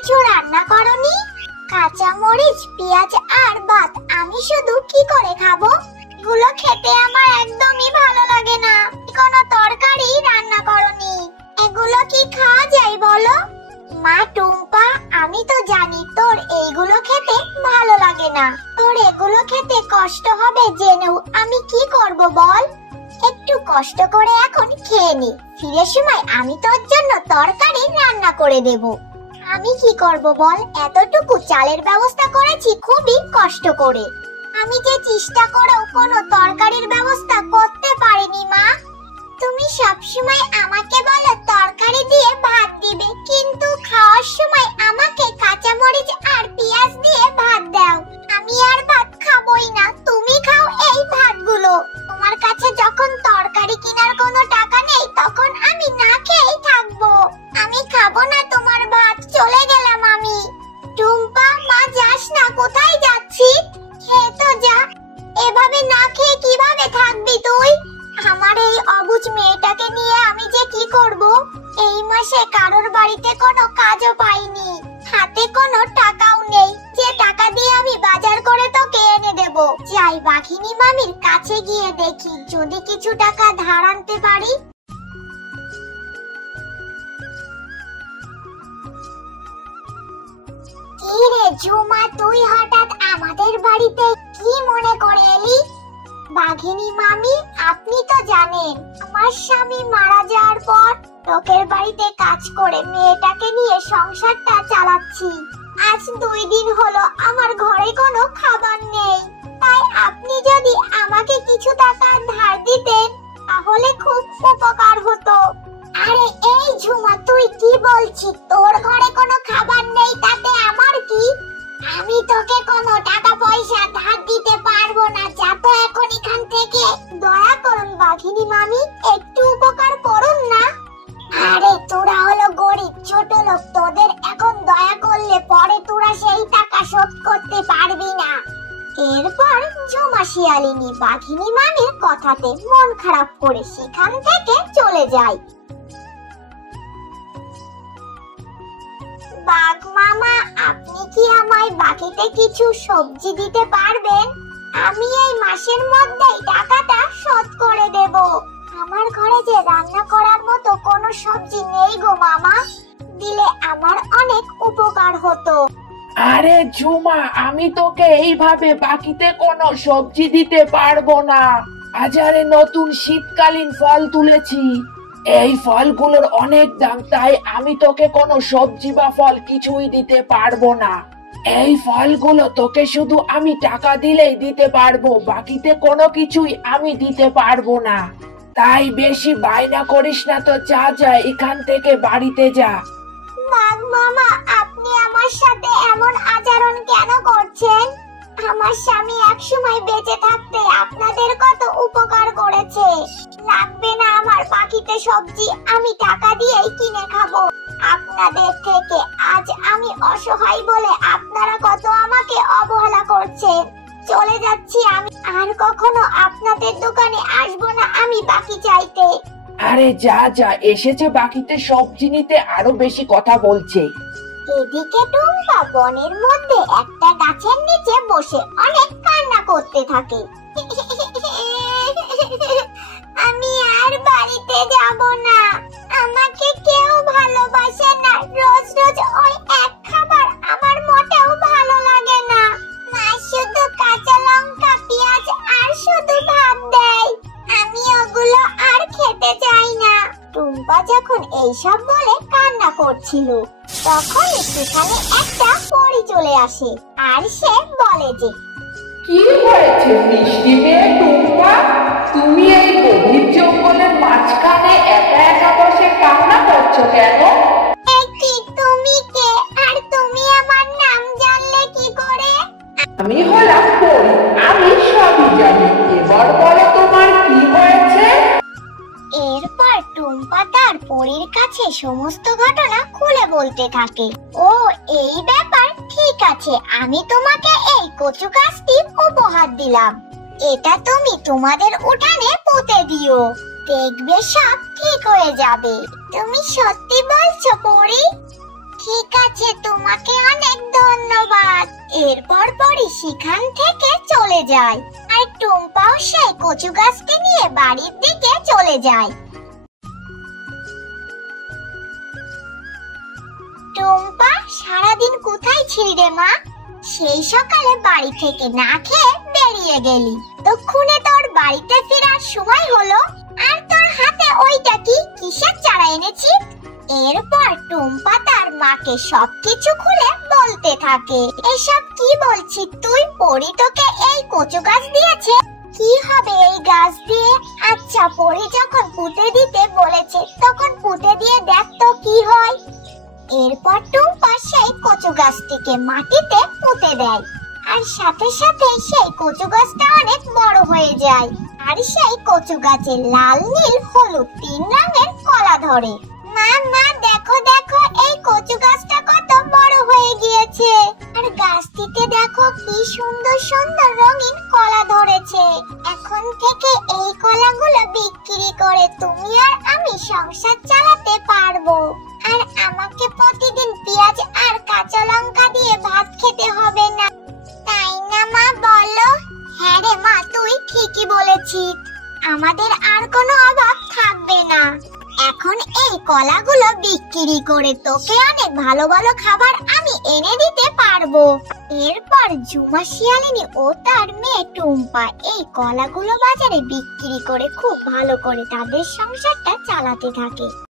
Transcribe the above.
কিছু রান্না করনি? কাঁচা মরিচ, পেঁয়াজ আর ভাত আমি শুধু কি করে খাবো? এগুলো খেতে আমার একদমই ভালো লাগে না। কোনো তরকারি রান্না করনি। এগুলো কি খাওয়া যায় বলো? মা টুম্পা, আমি তো জানি তোর এইগুলো খেতে ভালো লাগে না। তোর এগুলো খেতে কষ্ট হবে জেনেও আমি কি করব বল? একটু কষ্ট করে এখন খেয়ে নি, ফিরে সময় আমি তোর জন্য তরকারি রান্না করে দেব। আমি কি করব বল? এতটুকু চালের ব্যবস্থা করেছি খুবই কষ্ট করে। আমি যে চেষ্টা করেও কোনো তরকারির ব্যবস্থা করতে পারিনি মা। তুমি সবসময় আমাকে বলো তরকারি দিয়ে ভাত দিবে, কিন্তু খাওয়ার সময় আমাকে কাঁচা মরিচ আর পেঁয়াজ দিয়ে ভাত দাও। আমি আর ভাত খাবোই না, তুমি খাও এই ভাতগুলো। তোমার কাছে যখন তরকারি কেনার কোনো টাকা নেই তখন আমি না খেয়েই থাকবো। আমি খাবো না তোমার ভাত, চলে গেলাম আমি। টুম্পা, মা যাস না, কোথায় যাচ্ছিস? খেয়ে তো যা। এভাবে না খেয়ে কিভাবে থাকবি তুই? আমার এই অবুঝ মেয়েটাকে নিয়ে আমি যে কি করব? এই মাসে কারোর বাড়িতে কোনো কাজও পাইনি, হাতে কোনো টাকাও নেই যে টাকা দিয়ে আমি বাজার করে তোকে এনে দেব। যাই বাঘিনী মামির কাছে গিয়ে দেখি যদি কিছু টাকা ধার আনতে পারি। কি রে ঝুমা, তুই হঠাৎ আমাদের বাড়িতে কি মনে করে এলি? বাঘিনী মামি, আপনি তো জানেন আমার স্বামী মারা যাওয়ার পর লোকের বাড়িতে কাজ করে মেয়েটাকে নিয়ে সংসারটা চালাচ্ছি। আজ 2 দিন হলো আমার ঘরে কোনো খাবার নেই। তাই আপনি যদি আমাকে কিছু টাকা ধার দিতেন তাহলে খুব উপকার হতো। আরে এই ঝুমা, তুই কি বলছিস? তোর ঘরে কোনো খাবার নেই তাতে আমার কি? আমি তোকে কোনো টাকা পয়সা ধার দিতে পারবো না, যা তো এখন এখান থেকে। দয়া করুন বাঘিনী মামি, একটু উপকার করুন না। আরে তোরা হলো গরিব ছোট লোক, তোদের এখন দয়া করলে পরে তোরা সেই টাকা শোধ করতে পারবি না। এরপর ঝুমা শিয়ালিনী বাঘিনী মামির কথাতে মন খারাপ করে সেখান থেকে চলে যায়। বাঘ মামা, আপনি কি আমায় বাকিতে কিছু সবজি দিতে পারবেন? আমি এই মাসের মধ্যেই টাকাটা শোধ করে দেব। আমার ঘরে যে রান্না করার মতো কোনো সবজি নেই গো মামা, দিলে আমার অনেক উপকার হতো। আরে ঝুমা, আমি তোকে এইভাবে বাকিতে কোনো সবজি দিতে পারবো না। বাজারে নতুন শীতকালীন ফল তুলেছি, এই ফলগুলোর অনেক দাম, তাই আমি তোকে কোনো সবজি বা ফল কিছুই দিতে পারবো না। এই ফলগুলো তোকে শুধু আমি টাকা দিলেই দিতে পারবো, বাকিতে কোনো কিছুই আমি দিতে পারবো না। তাই বেশি বায়না করিস না তো, যা যা এখান থেকে বাড়িতে যা। বাঘ মামা, আপনি আমার সাথে এমন আচরণ কেন করছেন? আমার স্বামী একসময় বেঁচে থাকতে আপনাদের কত উপকার করেছে। লাগবে না আমার বাকিতে সবজি, আমি টাকা দিয়েই কিনে খাবো আপনাদের থেকে। আজ আমি অসহায় বলে আপনারা কত আমাকে অবহেলা করছেন। চলে যাচ্ছি আমি, আর কখনো আপনাদের দোকানে আসবো না আমি বাকি চাইতে। আরে যা যা, এসেছে বাকিতে সবজি নিতে, আরো বেশি কথা বলছে। এদিকে টুম্পা বনের মধ্যে একটা গাছের নিচে বসে অনেক কান্না করতে থাকে। আমি আর বাড়িতে যাব না, আমাকে কেউ ভালোবাসে না, রোজ রোজ ওই এক খাবার আমার মোটেও ভালো লাগে না। মা শুধু কাঁচা লঙ্কা, পেঁয়াজ আর শুধু ভাত দেয়, আমি ওগুলো আর খেতে চাই না। টুম্পা যখন এইসব বলে কান্না করছিল তখন সেখানে একটা পরী চলে আসে, আর সে বলে যে, কি হয়েছে মিষ্টি মেয়ে টুম্পা, তুমি এই গভীর জঙ্গলের মাঝখানে একা একা বসে কান্না করছো কেন? কি তুমি কে, আর তুমি আমার নাম জানলে কি করে? আমি হলাম পরী, আমি সবই জানি। এবার বলো তোমার কি হয়েছে? এরপর টুম্পা তার পরীর কাছে সমস্ত ঘটনা খুলে বলতে থাকে। ও এই ব্যাপার, ঠিক আছে, আমি তোমাকে এই কচু গাছটি উপহার দিলাম, এটা তুমি তোমাদের উঠানে পুঁতে দিও, দেখবে সব ঠিক হয়ে যাবে। তুমি সত্যি বলছো পরী? ঠিক আছে, তোমাকে এরপর পরই সেখান থেকে চলে যায় আর টুম্পাও সেই কচু গাছটি নিয়ে বাড়ির দিকে চলে যায়। টুম্পা, সারাদিন কোথায় ছিলি রে মা? সেই সকালে বাড়ি থেকে না খেয়ে বেরিয়ে গেলি, তক্ষুনে তোর বাড়িতে ফেরার সময় হলো, আর তোর হাতে ওইটা কি, কিসের চারা এনেছিস? এরপর টুম্পা তার মাকে সবকিছু খুলে বলতে থাকে। এসব কি বলছিস তুই? পরি তোকে এই কচু গাছ দিয়েছে? কি হবে এই গাছ দিয়ে? আচ্ছা, পরি যখন পুঁতে দিতে বলেছে তখন পুঁতে দিয়ে দেখ তো কি হয়। এরপর টুম্পা সেই কচু গাছটিকে মাটিতে পুঁতে দেয়, আর সাথে সাথে সেই কচু গাছটা অনেক বড় হয়ে যায়, আর সেই কচু গাছে লাল, নীল, হলুদ 3 রঙের কলা ধরে। মা মা, দেখো দেখো, এই কচু গাছটা কত বড় হয়ে গিয়েছে, আর গাছটিতে দেখো কি সুন্দর সুন্দর রঙিন কলা ধরেছে। এখন থেকে এই কলাগুলো বিক্রি করে তুমি আর আমি সংসার চালাতে পারবো, আর আমাকে প্রতিদিন পেঁয়াজ আর কাঁচা লঙ্কা দিয়ে ভাত খেতে হবে না, তাই না মা বলো? হ্যাঁ রে মা, তুই ঠিকই বলেছিস, আমাদের আর কোনো অভাব থাকবে না। এখন এই কলাগুলো বিক্রি করে তোকে অনেক ভালো ভালো খাবার আমি এনে দিতে পারবো। এরপর ঝুমা শিয়ালিনী ও তার মেয়ে টুম্পা এই কলাগুলো বাজারে বিক্রি করে খুব ভালো করে তাদের সংসারটা চালাতে থাকে।